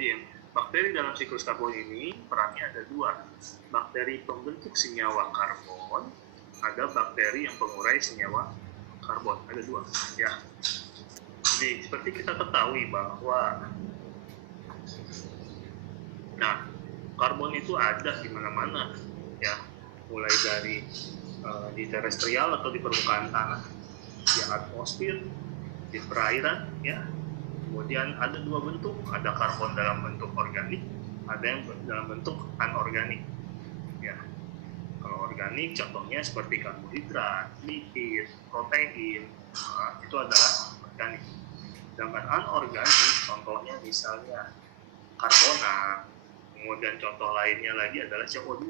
Jadi bakteri dalam siklus karbon ini perannya ada dua. Bakteri pembentuk senyawa karbon, ada bakteri yang pengurai senyawa karbon, ada dua. Ya. Jadi seperti kita ketahui bahwa karbon itu ada di mana-mana, ya, mulai dari di terestrial atau di permukaan tanah, di atmosfer, di perairan, ya. Kemudian ada dua bentuk, ada karbon dalam bentuk organik, ada yang dalam bentuk anorganik, ya. Kalau organik contohnya seperti karbohidrat, lipid, protein, itu adalah organik. Sedangkan anorganik contohnya misalnya karbonat, kemudian contoh lainnya lagi adalah CO2,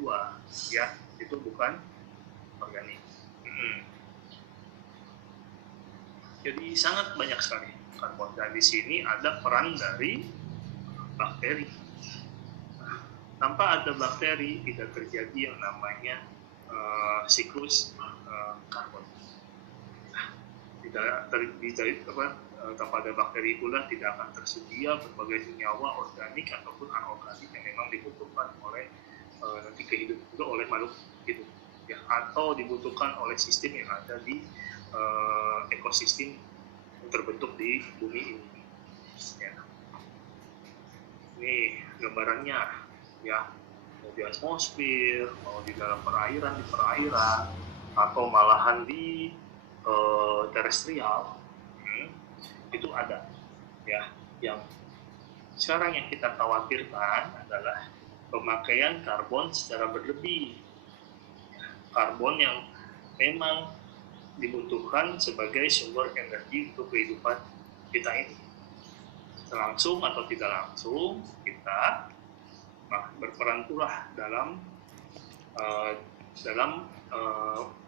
ya, itu bukan organik. Jadi sangat banyak sekali karbon, dan di sini ada peran dari bakteri. Tanpa ada bakteri tidak terjadi yang namanya siklus karbon. Tanpa ada bakteri pula tidak akan tersedia berbagai senyawa organik ataupun anorganik yang memang dibutuhkan oleh nanti kehidupan juga oleh makhluk hidup, ya, atau dibutuhkan oleh sistem yang ada di ekosistem yang terbentuk di bumi ini. Ya. Ini gambarannya, ya, mau di atmosfer, mau di dalam perairan, atau malahan di terestrial, itu ada, ya. Yang sekarang yang kita khawatirkan adalah pemakaian karbon secara berlebih, karbon yang memang dibutuhkan sebagai sumber energi untuk kehidupan kita ini. Langsung atau tidak langsung kita berperan pula dalam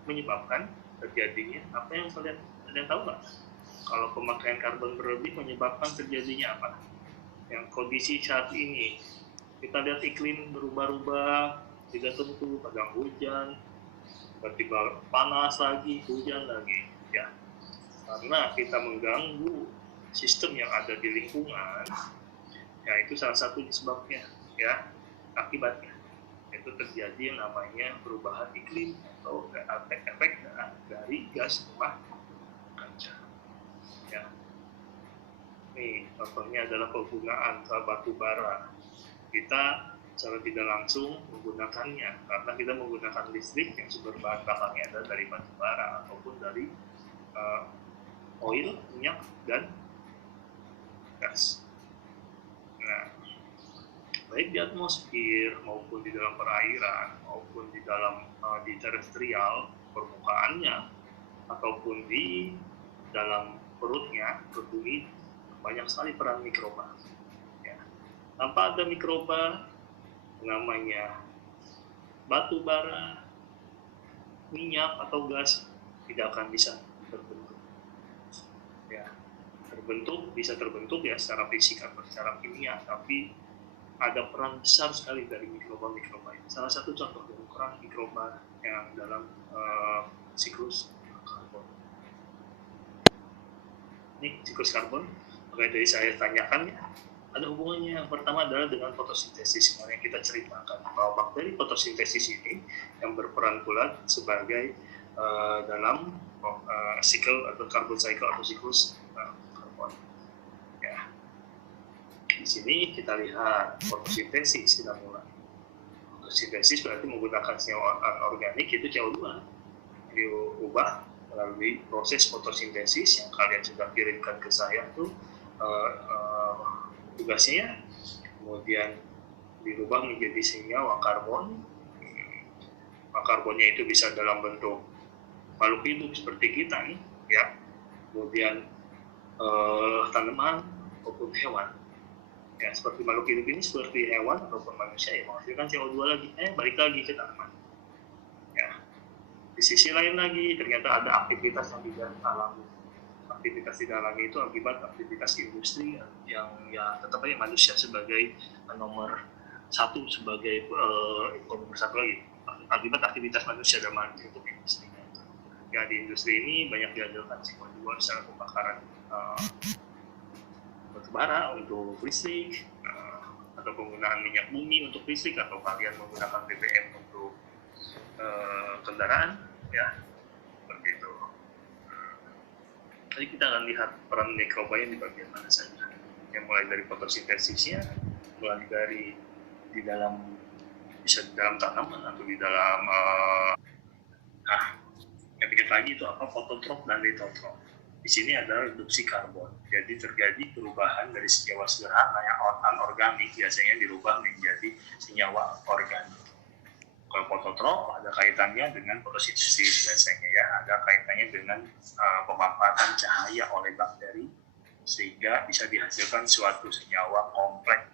menyebabkan terjadinya apa yang kalian tahu nggak? Kalau pemakaian karbon berlebih menyebabkan terjadinya apa? Yang kondisi saat ini kita lihat iklim berubah-ubah, tidak tentu, kadang hujan, tiba-tiba panas lagi, hujan lagi, ya. Karena kita mengganggu sistem yang ada di lingkungan, ya, itu salah satu sebabnya, ya, akibatnya itu terjadi yang namanya perubahan iklim atau efek dari gas rumah kaca, ya. Nih contohnya adalah penggunaan batu bara. Kita secara tidak langsung menggunakannya karena kita menggunakan listrik yang sumber bahan bakarnya adalah dari batu bara ataupun dari oil, minyak, dan gas. Nah, baik di atmosfer maupun di dalam perairan maupun di dalam di terestrial permukaannya ataupun di dalam perutnya bumi, banyak sekali peran mikroba, ya. Tanpa ada mikroba namanya batu bara, minyak atau gas tidak akan bisa terbentuk, ya. Bisa terbentuk ya secara fisik atau secara kimia, tapi ada peran besar sekali dari mikroba-mikroba ini. Salah satu contoh dari peran mikroba yang dalam siklus karbon. Ini siklus karbon, makanya dari saya tanyakan, ya, ada hubungannya. Yang pertama adalah dengan fotosintesis, yang kita ceritakan bahwa bakteri fotosintesis ini yang berperan pula sebagai dalam siklus atau carbon cycle atau siklus karbon, ya. Di sini kita lihat fotosintesis kita mulai. Fotosintesis berarti menggunakan senyawa anorganik, itu CO2 diubah melalui proses fotosintesis yang kalian sudah kirimkan ke saya tuh tugasnya, kemudian dirubah menjadi senyawa karbon. Karbonnya itu bisa dalam bentuk makhluk hidup seperti kita nih, ya, kemudian tanaman ataupun hewan, ya. Seperti makhluk hidup ini seperti hewan ataupun manusia, ya, menghasilkan CO2 lagi, balik lagi ke tanaman, ya. Di sisi lain lagi ternyata ada aktivitas yang tidak alami. Aktivitas tidak alami itu akibat aktivitas industri yang ya tetap aja manusia sebagai nomor satu, sebagai nomor satu lagi, akibat aktivitas manusia dalam untuk industri. Ya, di industri ini banyak dihasilkan CO2 misalnya pembakaran batu bara untuk listrik, atau penggunaan minyak bumi untuk listrik, atau kalian menggunakan BBM untuk kendaraan, ya begitu. Jadi kita akan lihat peran mikrobiota di bagian mana saja, yang mulai dari fotosintesisnya, mulai dari di dalam, bisa di dalam tanaman atau di dalam yang dikit lagi itu apa, fototrop dan litotrop. Di sini ada reduksi karbon. Jadi terjadi perubahan dari senyawa sederhana yang anorganik biasanya dirubah menjadi senyawa organik. Kalau fototrop ada kaitannya dengan fotosintesis biasanya, ya, ada kaitannya dengan pemanfaatan cahaya oleh bakteri sehingga bisa dihasilkan suatu senyawa kompleks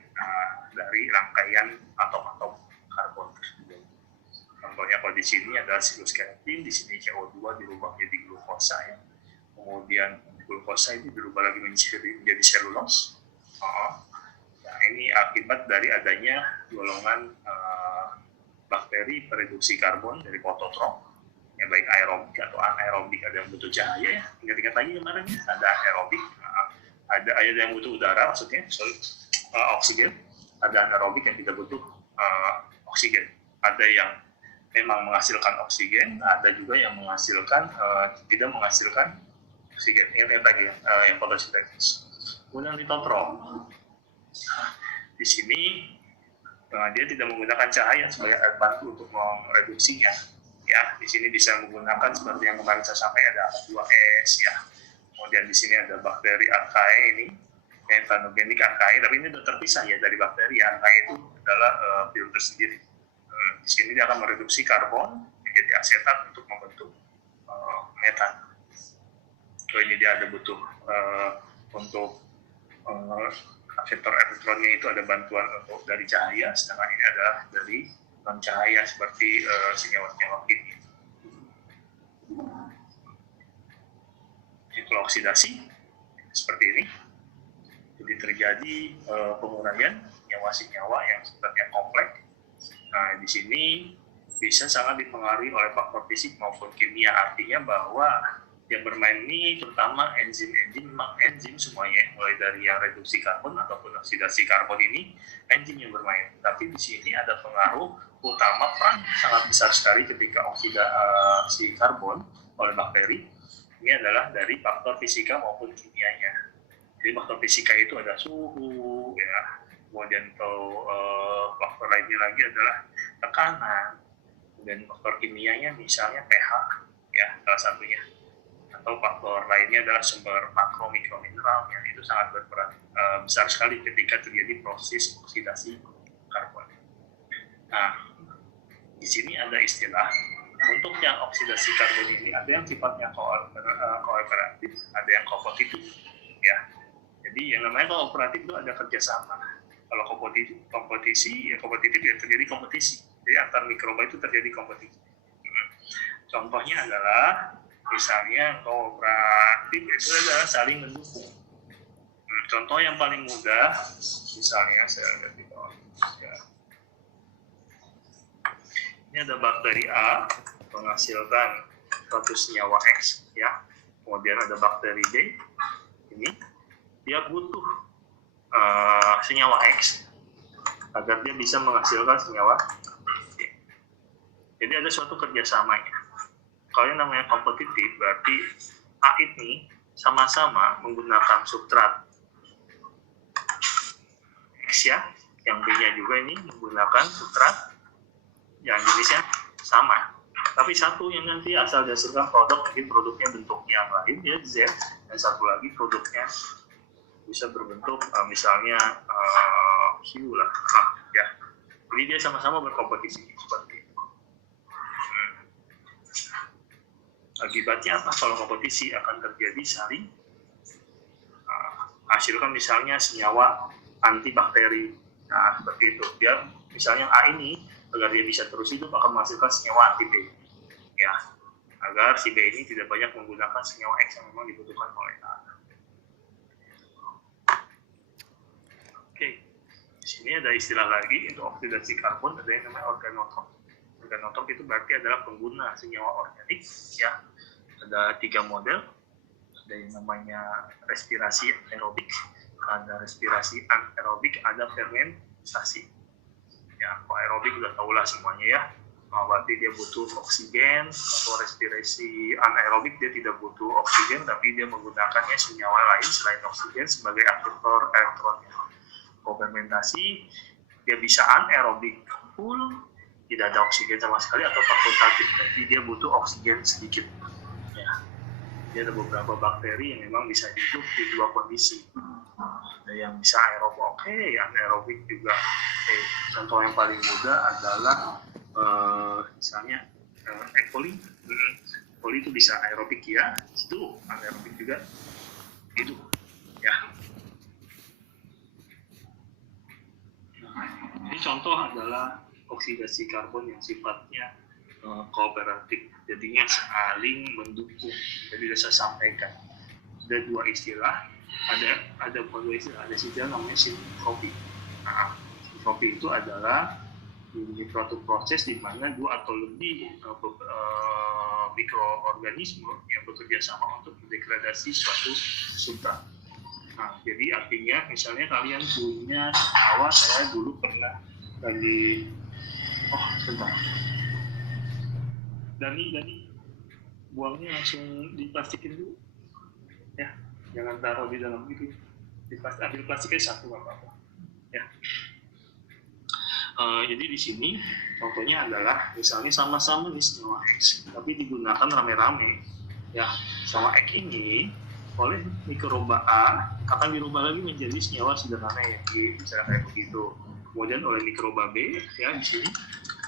dari rangkaian atom-atom karbon tersebut. Contohnya kalau di sini ada siloskeletin, di sini CO2 dirubah menjadi glukosa, ya. Kemudian glukosa itu berubah lagi menjadi selulos. Nah, ini akibat dari adanya golongan bakteri pereduksi karbon dari fototrop, ya, baik aerobik atau anaerobik. Ada yang butuh cahaya, ya. Ingat-ingat lagi kemarin, ada aerobik, ada yang butuh udara, maksudnya oksigen. Ada anaerobik yang tidak butuh oksigen. Ada yang memang menghasilkan oksigen, ada juga yang menghasilkan tidak menghasilkan oksigen. Ingat lagi, yang fotosintesis. Kemudian litotrop. Di sini dia tidak menggunakan cahaya sebagai alat bantu untuk mereduksinya. Ya, di sini bisa menggunakan seperti yang kemarin saya sampaikan, ada H2S, ya. Kemudian di sini ada bakteri archaea ini, methanogenik archaea, tapi ini sudah terpisah, ya, dari bakteri. Archaea itu adalah virus tersendiri. Di sini dia akan mereduksi karbon menjadi asetat untuk membentuk metan. So, ini dia ada butuh untuk reseptor elektronnya itu ada bantuan untuk dari cahaya, sedangkan ini adalah dari non cahaya seperti senyawa-senyawa kimia. Siklus oksidasi seperti ini. Jadi terjadi penguraian senyawa-senyawa yang sifatnya kompleks. Nah, di sini bisa sangat dipengaruhi oleh faktor fisik maupun kimia. Artinya bahwa yang bermain ini terutama enzim semuanya, mulai dari yang reduksi karbon ataupun oksidasi karbon ini, enzim yang bermain. Tapi di sini ada pengaruh utama, peran sangat besar sekali ketika oksidasi karbon oleh bakteri. Ini adalah dari faktor fisika maupun kimianya. Jadi faktor fisika itu ada suhu, ya. Kemudian faktor lainnya lagi adalah tekanan. Kemudian faktor kimianya misalnya pH, ya, salah satunya. Atau faktor lainnya adalah sumber makro mikromineral, yang itu sangat berperan besar sekali ketika terjadi proses oksidasi karbon. Nah, di sini ada istilah untuk yang oksidasi karbon ini, ada yang sifatnya kooperatif, ada yang kompetitif, ya. Jadi yang namanya kooperatif itu ada kerjasama. Kalau kompetisi ya terjadi kompetisi. Jadi antar mikroba itu terjadi kompetisi. Contohnya adalah misalnya kooperatif itu adalah saling mendukung. Contoh yang paling mudah, misalnya saya lihat di bawah. Ini ada bakteri A menghasilkan suatu senyawa X, ya. Kemudian ada bakteri B, ini dia butuh senyawa X agar dia bisa menghasilkan senyawa Y. Jadi ada suatu kerjasamanya. Kalau yang namanya kompetitif, berarti A ini sama-sama menggunakan substrat X, ya, yang B-nya juga ini menggunakan substrat yang jenisnya sama. Tapi satu yang nanti asal dihasilkan produk, mungkin produknya bentuknya yang lain, ya, Z, dan satu lagi produknya bisa berbentuk misalnya Q lah, ya. Jadi dia sama-sama berkompetisi seperti itu. Akibatnya apa? Kalau kompetisi akan terjadi saling hasilkan misalnya senyawa antibakteri. Nah, seperti itu. Dia misalnya A ini agar dia bisa terus hidup akan menghasilkan senyawa anti B, ya, agar si B ini tidak banyak menggunakan senyawa X yang memang dibutuhkan oleh A. Oke, di sini ada istilah lagi untuk oksidasi karbon, ada yang namanya organotrop. Organotrop itu berarti adalah pengguna senyawa organik, ya. Ada 3 model, ada yang namanya respirasi aerobik, ada respirasi anaerobik, ada fermentasi fermentasi. Ya, kalau aerobik udah tau lah semuanya ya. Berarti dia butuh oksigen, atau respirasi anaerobik dia tidak butuh oksigen, tapi dia menggunakannya senyawa lain selain oksigen sebagai aktivator elektronnya. Kalau fermentasi dia bisa anaerobik full, tidak ada oksigen sama sekali, atau fakultatif, jadi dia butuh oksigen sedikit. Ya. Dia ada beberapa bakteri yang memang bisa hidup di dua kondisi. Ada yang bisa aerob anaerobik juga. Contoh yang paling mudah adalah misalnya E. coli. E. coli itu bisa aerobik ya, itu anaerobik juga itu ya. Ini contoh adalah oksidasi karbon yang sifatnya kooperatif, jadinya saling mendukung. Jadi saya sampaikan ada dua istilah, ada istilah namanya sintropi. Nah, sintropi itu adalah suatu proses di mana dua atau lebih mikroorganisme yang bekerja sama untuk mendegradasi suatu substrat. Nah, jadi artinya misalnya kalian punya senyawa, saya dulu pernah lagi sebentar. Dani buangnya langsung diplastikin dulu ya, jangan taruh di dalam itu, ambil plastiknya satu nggak apa-apa ya. Jadi di sini contohnya adalah misalnya sama-sama nih senyawa X, tapi digunakan rame-rame ya. Senyawa X ini oleh mikroba A akan dirubah lagi menjadi senyawa sederhana yang misalnya kayak begitu. Kemudian oleh mikroba B ya di sini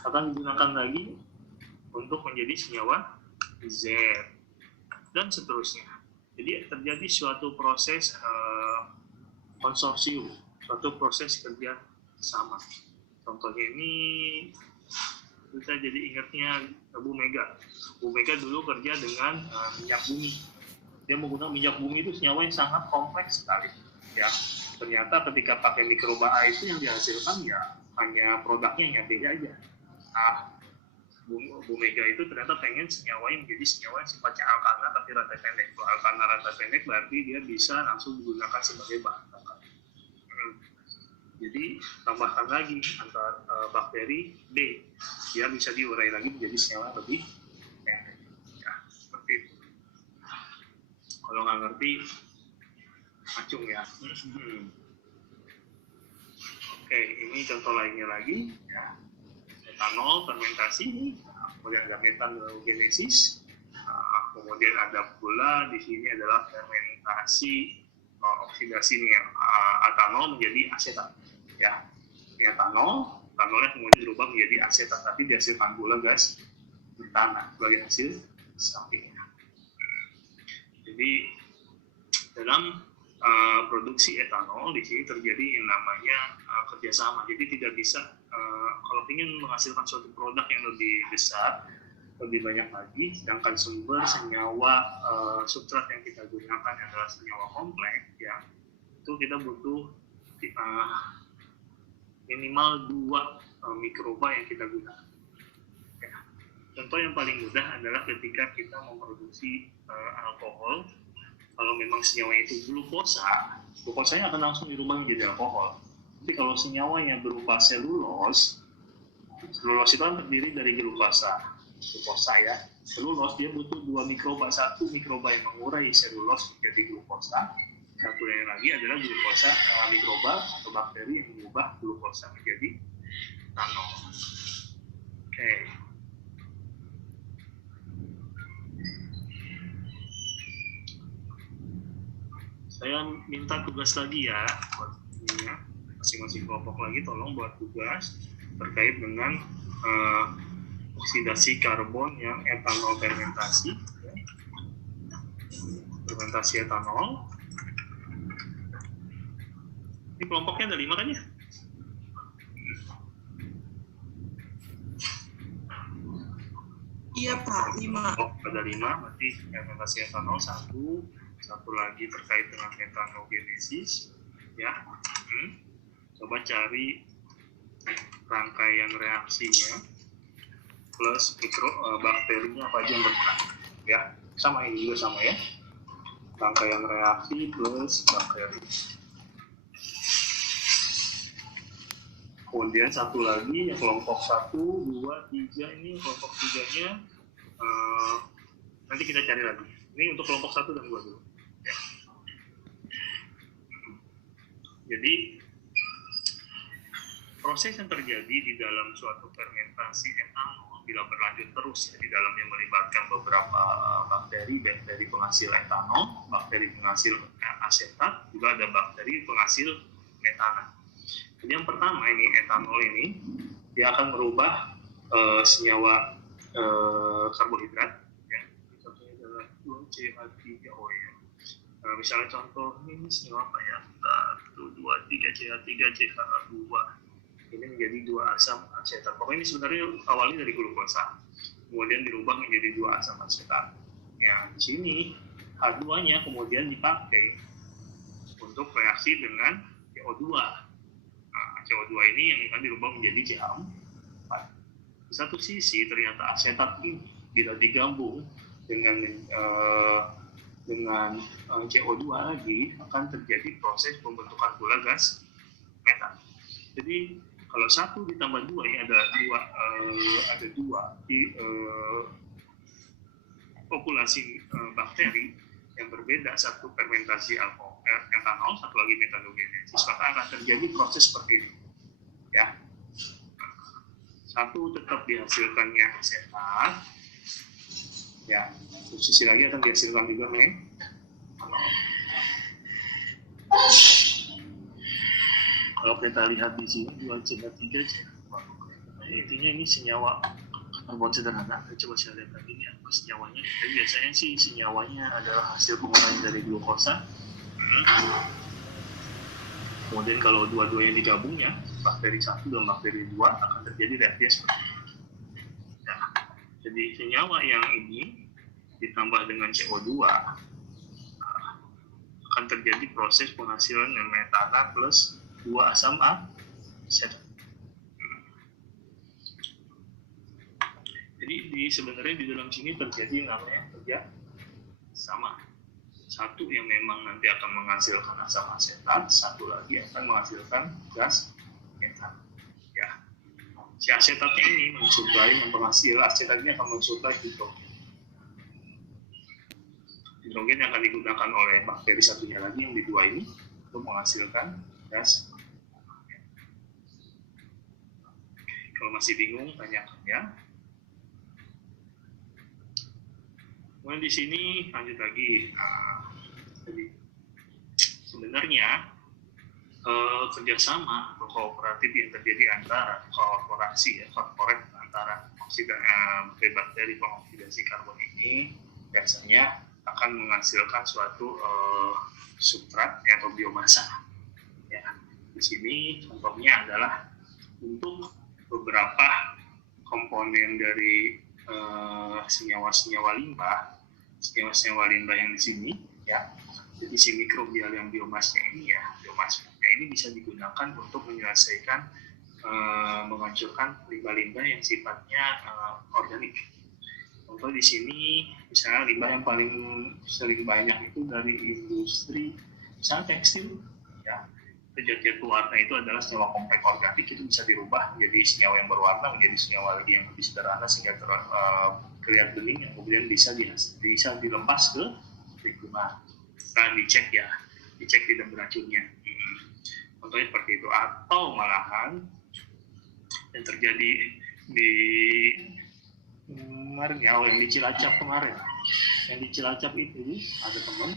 akan digunakan lagi untuk menjadi senyawa Z dan seterusnya. Jadi terjadi suatu proses konsorsium, suatu proses kerja sama. Contohnya ini kita jadi ingatnya Bu Mega. Bu Mega dulu kerja dengan minyak bumi. Dia menggunakan minyak bumi itu senyawa yang sangat kompleks sekali. Ya, ternyata ketika pakai mikroba A itu yang dihasilkan ya hanya produknya yang beda aja. Nah, Bu Mega itu ternyata pengen senyawa yang menjadi senyawa yang sifatnya alkana tapi rantai pendek. Kalau alkana rantai pendek berarti dia bisa langsung digunakan sebagai bahan bakar. Jadi tambahkan lagi antara bakteri B, dia bisa diurai lagi menjadi senyawa lebih pendek. Ya, seperti itu. Kalau nggak ngerti, acung ya. Oke, ini contoh lainnya lagi. Ya. Etanol fermentasi, kemudian ada metanogenesis, kemudian ada pula di sini adalah fermentasi oksidasi nih, etanol menjadi asetat. Ya, etanolnya kemudian dirubah menjadi asetat, tapi dihasilkan pula gas metana sebagai hasil sampingnya. Jadi dalam produksi etanol di sini terjadi yang namanya kerjasama. Jadi tidak bisa kalau ingin menghasilkan suatu produk yang lebih besar, lebih banyak lagi, sedangkan sumber senyawa substrat yang kita gunakan adalah senyawa kompleks, ya itu kita butuh minimal 2 mikroba yang kita gunakan. Ya. Contoh yang paling mudah adalah ketika kita memproduksi alkohol. Kalau memang senyawa itu glukosanya akan langsung dirubah menjadi alkohol. Tapi kalau senyawa yang berupa selulos itu kan terdiri dari glukosa ya. Selulos dia butuh 2 mikroba, satu mikroba yang mengurai selulos menjadi glukosa, satu yang lagi adalah glukosa mikroba atau bakteri yang mengubah glukosa menjadi etanol. Oke. Saya minta tugas lagi ya buat masing-masing kelompok lagi, tolong buat tugas terkait dengan oksidasi karbon yang etanol fermentasi, fermentasi etanol. Ini kelompoknya ada 5 kan ya? Iya Pak, 5. Ada 5, berarti fermentasi etanol 1 lagi terkait dengan metanogenesis ya. Coba cari rangkaian reaksinya plus bakterinya apa aja yang berperan ya, sama ini juga sama ya, rangkaian reaksi plus bakteri. Kemudian satu lagi yang kelompok 1, 2, 3 ini kelompok 3-nya nanti kita cari lagi. Ini untuk kelompok 1 dan 2 dulu. Ya. Jadi proses yang terjadi di dalam suatu fermentasi etanol bila berlanjut terus ya, di dalamnya melibatkan beberapa bakteri penghasil etanol, bakteri penghasil asetat, juga ada bakteri penghasil metana. Jadi yang pertama ini etanol ini dia akan merubah senyawa karbohidrat ya. Contohnya adalah 2CH3O ya. Misalnya contoh ini senyawa apa ya? 1, 2, 3 CH3 CH2 ini menjadi 2 asam asetat. Pokoknya ini sebenarnya awalnya dari glukosa, kemudian dirubah menjadi 2 asam asetat. Ya, di sini H2-nya kemudian dipakai untuk reaksi dengan CO2. Nah, CO2 ini yang akan dirubah menjadi CH4. Di satu sisi ternyata asetat ini bila digabung dengan CO2 lagi akan terjadi proses pembentukan pula gas metan. Jadi kalau 1 ditambah 2 ini ada dua populasi bakteri yang berbeda, satu fermentasi etanol, satu lagi metanogenesis, maka akan terjadi proses seperti ini. Ya, satu tetap dihasilkannya asetat, ya, sisi lagi akan dihasilkan juga kalau kita lihat di sini 2CH3 intinya ini senyawa karbon sederhana. Coba saya lihat lagi ini apa senyawanya. Jadi biasanya sih senyawanya adalah hasil penguraian dari glukosa. Kemudian kalau dua-duanya digabungnya, bakteri 1 dan bakteri 2 akan terjadi reaksi seperti ini. Ya. Jadi senyawa yang ini ditambah dengan CO2 akan terjadi proses penghasilan metana plus 2 asam asetat. Jadi sebenarnya di dalam sini terjadi namanya kerja sama. Satu yang memang nanti akan menghasilkan asam asetat, satu lagi akan menghasilkan gas metan. Ya, si asetatnya ini mensuplai, yang penghasil asetatnya akan mensuplai hidrogen. Hidrogen yang akan digunakan oleh bakteri satunya lagi yang di 2 ini untuk menghasilkan gas. Kalau masih bingung, tanyakan ya. Kemudian di sini lanjut lagi. Jadi sebenarnya kerjasama atau kooperatif yang terjadi antara korporasi ya, korporat antara bakteri pengoksidasi karbon ini biasanya akan menghasilkan suatu substrat atau biomasa. Ya, di sini contohnya adalah untuk beberapa komponen dari senyawa-senyawa limbah yang di sini ya. Jadi si mikrobial yang biomasnya ini ya, biomasnya ini bisa digunakan untuk menyelesaikan menghancurkan limbah-limbah yang sifatnya organik. Contoh di sini misalnya limbah yang paling sering banyak itu dari industri misalnya tekstil ya. Zat-zat pewarna itu adalah senyawa kompleks organik, itu bisa dirubah menjadi senyawa yang berwarna, menjadi senyawa lagi yang lebih sederhana sehingga terlihat bening, yang kemudian bisa dilepas ke lingkungan. Nah, dicek tidak beracunnya. Contohnya seperti itu. Atau malahan yang terjadi di kemarin ya, yang di Cilacap kemarin. Yang di Cilacap itu ada teman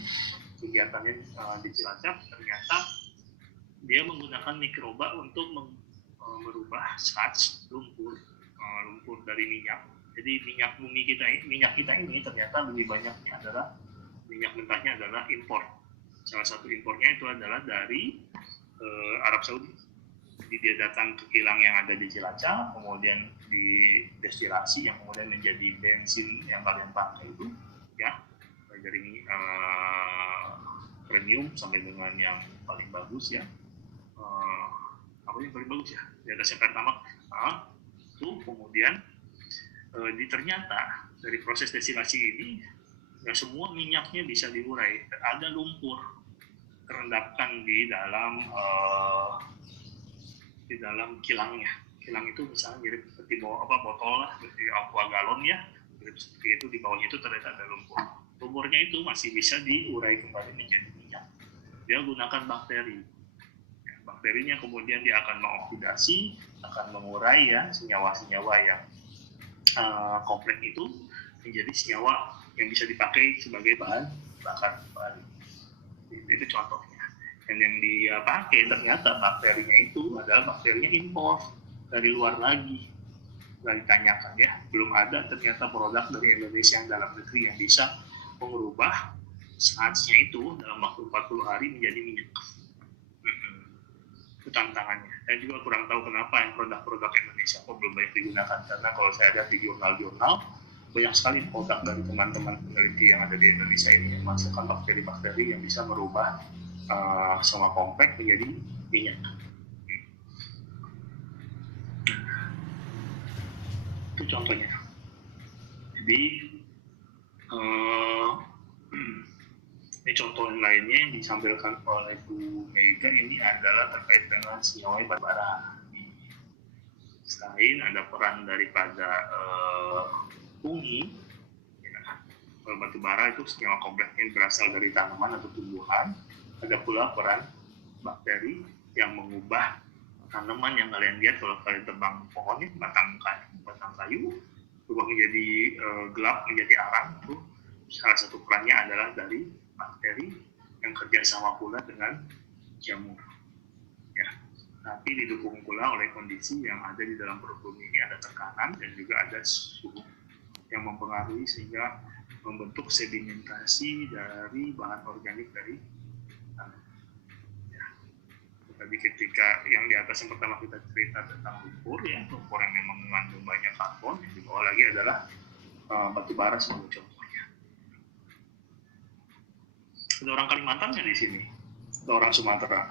kegiatannya di Cilacap, ternyata dia menggunakan mikroba untuk merubah starch lumpur dari minyak. Jadi minyak kita ini ternyata lebih banyaknya adalah minyak mentahnya adalah impor. Salah satu impornya itu adalah dari Arab Saudi. Jadi dia datang ke kilang yang ada di Cilacap, kemudian didestilasi yang kemudian menjadi bensin yang kalian pakai itu, ya, dari premium sampai dengan yang paling bagus ya. Apa yang paling bagus ya? Di atasnya Pertamax. Itu kemudian ternyata dari proses destilasi ini nggak semua minyaknya bisa diurai. Ada lumpur terendapkan di di dalam kilangnya. Kilang itu misalnya mirip seperti botol lah, seperti aqua galon ya, mirip seperti itu. Di bawahnya itu ternyata ada lumpur. Lumpurnya itu masih bisa diurai kembali menjadi minyak. Dia gunakan bakteri. Bakterinya kemudian dia akan mengoksidasi, akan mengurai ya senyawa-senyawa yang kompleks itu menjadi senyawa yang bisa dipakai sebagai bahan bakar kembali. Itu contohnya. Dan yang dia pakai ternyata bakterinya itu adalah bakterinya impor dari luar lagi. Nggak ditanyakan ya, belum ada ternyata produk dari Indonesia yang dalam negeri yang bisa mengubah starchnya itu dalam waktu 40 hari menjadi minyak. Itu tantangannya. Dan juga kurang tahu kenapa yang produk-produk Indonesia kok belum banyak digunakan, karena kalau saya lihat di jurnal-jurnal banyak sekali produk dari teman-teman peneliti yang ada di Indonesia ini yang masukkan bakteri-bakteri yang bisa merubah semua kompleks menjadi minyak. Itu contohnya. Jadi ini contoh lainnya yang disampaikan oleh Bu Mega ini adalah terkait dengan senyawa batubara. Selain ada peran daripada fungi, ya, batubara itu senyawa kompleksnya berasal dari tanaman atau tumbuhan. Ada pula peran bakteri yang mengubah tanaman yang kalian lihat kalau kalian tebang pohonnya, batang kayu berubah menjadi gelap, menjadi arang. Itu salah satu perannya adalah dari bakteri yang kerjasama pula dengan jamur. Ya. Tapi didukung pula oleh kondisi yang ada di dalam perut bumi ini, ada tekanan dan juga ada suhu yang mempengaruhi sehingga membentuk sedimentasi dari bahan organik dari tanah. Ya. Tadi ketika yang di atas yang pertama kita cerita tentang lumpur, ya, lumpur yang memang mengandung banyak karbon, yang di bawah lagi adalah batu bara sebagai contohnya. Ada orang Kalimantan nggak di sini? Ada orang Sumatera?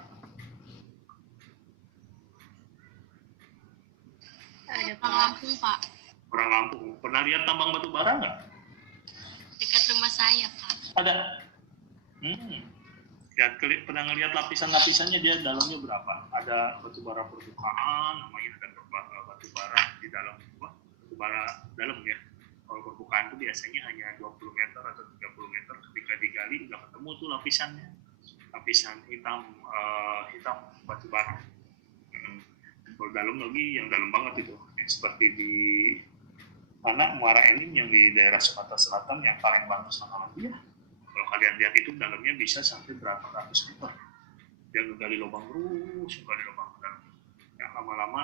Ada orang Lampung, Pak. Orang Lampung. Pernah lihat tambang batu bara nggak? Dekat rumah saya, Pak. Ada. Ya, pernah ngelihat lapisan-lapisannya dia dalamnya berapa? Ada batu bara permukaan, namanya ada batu bara di dalam batu bara dalam ya. Kalau permukaan itu biasanya hanya 20 meter atau 30 meter. Ketika digali udah ketemu tuh lapisannya, lapisan hitam batu bara. Kalau dalam lagi yang dalam banget itu, ya, seperti di mana Muara Enim yang di daerah Sumatera Selatan yang paling bagus sama dia. Kalau kalian lihat itu dalamnya bisa sampai berapa ratus meter. Dia gali lubang terus, gali lubang dalam. Yang lama-lama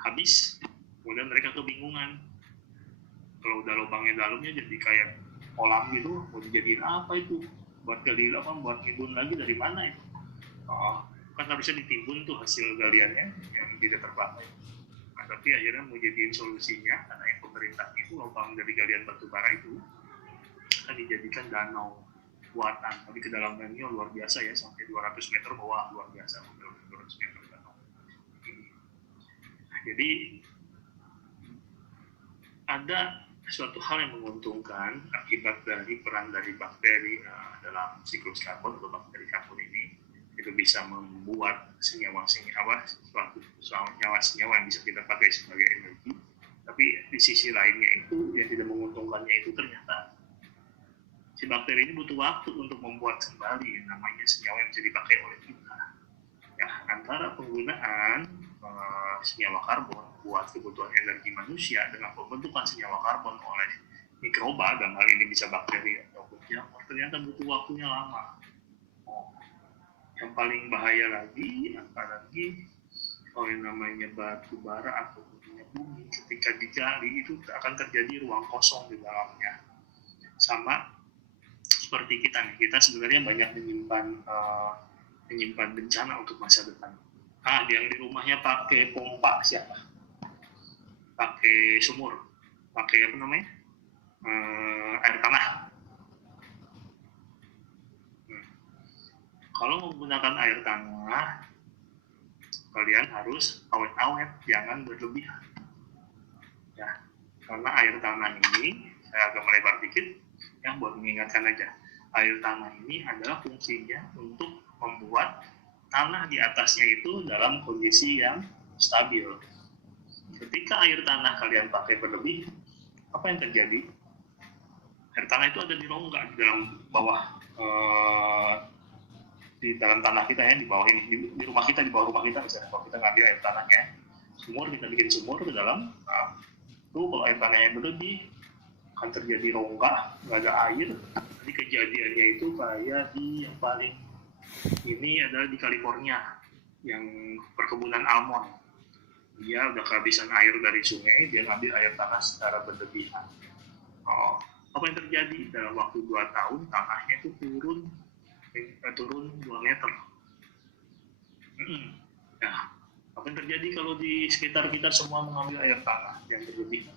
habis, kemudian mereka kebingungan. Kalau udah lubangnya dalamnya jadi kayak kolam gitu, mau dijadiin apa itu? Buat gali apa? Buat timbun lagi dari mana itu? Kan harusnya ditimbun tuh hasil galiannya yang tidak terpakai. Nah, tapi akhirnya mau jadiin solusinya karena yang pemerintah itu lubang dari galian batu bara itu akan dijadikan danau buatan, tapi kedalamannya luar biasa ya, sampai 200 meter bawah, luar biasa, 200 meter danau. Nah, jadi ada suatu hal yang menguntungkan akibat dari peran dari bakteri dalam siklus karbon atau bakteri karbon ini, itu bisa membuat senyawa-senyawa yang bisa kita pakai sebagai energi. Tapi di sisi lainnya itu yang tidak menguntungkannya itu ternyata si bakteri ini butuh waktu untuk membuat kembali namanya senyawa yang bisa dipakai oleh kita. Ya, antara penggunaan senyawa karbon buat kebutuhan energi manusia dengan pembentukan senyawa karbon oleh mikroba, dan hal ini bisa bakteri ataupun jamur, ternyata butuh waktunya lama. Yang paling bahaya lagi, apalagi kalau yang namanya batu bara atau minyak bumi, ketika digali itu akan terjadi ruang kosong di dalamnya. Sama seperti kita nih, kita sebenarnya banyak menyimpan bencana untuk masa depan. Yang di rumahnya pakai pompa siapa? Pakai sumur, pakai apa namanya? Air tanah. Kalau menggunakan air tanah, kalian harus awet-awet, jangan berlebihan. Ya, karena air tanah ini, saya agak melebar dikit, yang buat mengingatkan aja, air tanah ini adalah fungsinya untuk membuat tanah di atasnya itu dalam kondisi yang stabil. Ketika air tanah kalian pakai berlebih, apa yang terjadi? Air tanah itu ada di rongga di dalam bawah, di dalam tanah kita ya, di bawah ini, di rumah kita, di bawah rumah kita misalnya. Kalau kita ngambil air tanahnya, sumur, kita bikin sumur ke dalam, itu kalau air tanahnya berlebih akan terjadi rongga, nggak ada air. Jadi kejadiannya itu kayak di yang paling ini adalah di California, yang perkebunan almond. Dia udah kehabisan air dari sungai, dia ngambil air tanah secara berlebihan. Apa yang terjadi? Dalam waktu 2 tahun tanahnya itu turun 2 meter. Nah, apa yang terjadi kalau di sekitar kita semua mengambil air tanah yang berlebihan?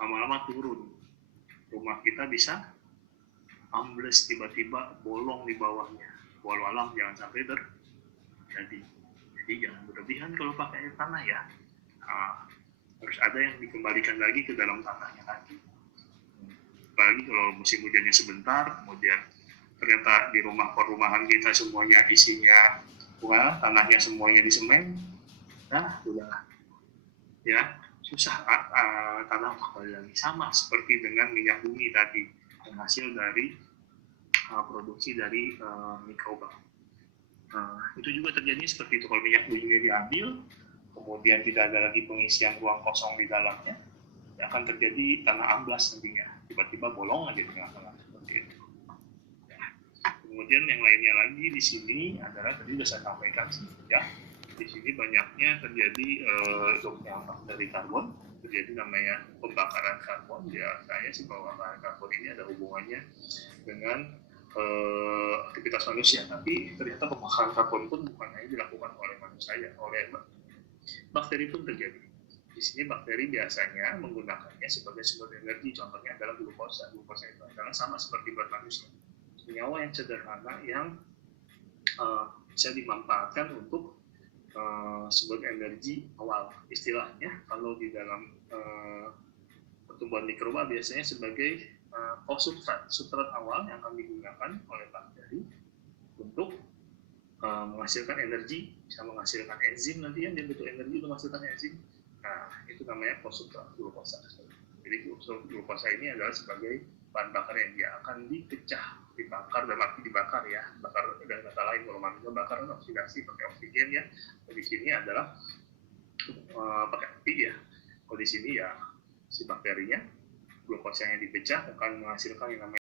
Lama-lama turun, rumah kita bisa ambles, tiba-tiba bolong di bawahnya. Walau alam jangan sampai terjadi. Jadi jangan berlebihan kalau pakai air tanah ya. Harus ada yang dikembalikan lagi ke dalam tanahnya lagi. Apalagi kalau musim hujannya sebentar, kemudian ternyata di rumah perumahan kita semuanya isinya tanahnya semuanya di semen, nah udah ya susah, tanah kembali lagi. Sama seperti dengan minyak bumi tadi, hasil dari produksi dari mikroba. Itu juga terjadi seperti itu. Kalau minyak buminya diambil, kemudian tidak ada lagi pengisian ruang kosong di dalamnya, akan terjadi tanah amblas nantinya, tiba-tiba bolong aja di tengah-tengah seperti itu. Kemudian yang lainnya lagi di sini adalah tadi sudah saya sampaikan ya, di sini banyaknya terjadi dampak dari karbon, terjadi namanya pembakaran karbon. Ya saya sih bahwa pembakaran karbon ini ada hubungannya dengan aktivitas manusia, tapi ternyata pembakaran karbon pun bukan hanya dilakukan oleh manusia, oleh bakteri pun terjadi. Di sini bakteri biasanya menggunakannya sebagai sumber energi, contohnya adalah glukosa. Glukosa itu adalah sama seperti buat manusia, senyawa yang sederhana yang bisa dimanfaatkan untuk sumber energi awal. Istilahnya kalau di dalam pertumbuhan mikroba biasanya sebagai substrat awal yang akan digunakan oleh bakteri untuk menghasilkan energi, bisa menghasilkan enzim nanti yang dia butuh energi untuk menghasilkan enzim. Nah, itu namanya substrat glukosa. Jadi glukosa ini adalah sebagai bahan bakar yang dia akan dibakar, dan arti dibakar ya, bakar dan kata lain kalau manusia bakar kan oksidasi pakai oksigen ya. Di sini adalah pakai api ya. Kalau di sini ya si bakterinya, glukosa yang dipecah akan menghasilkan yang namanya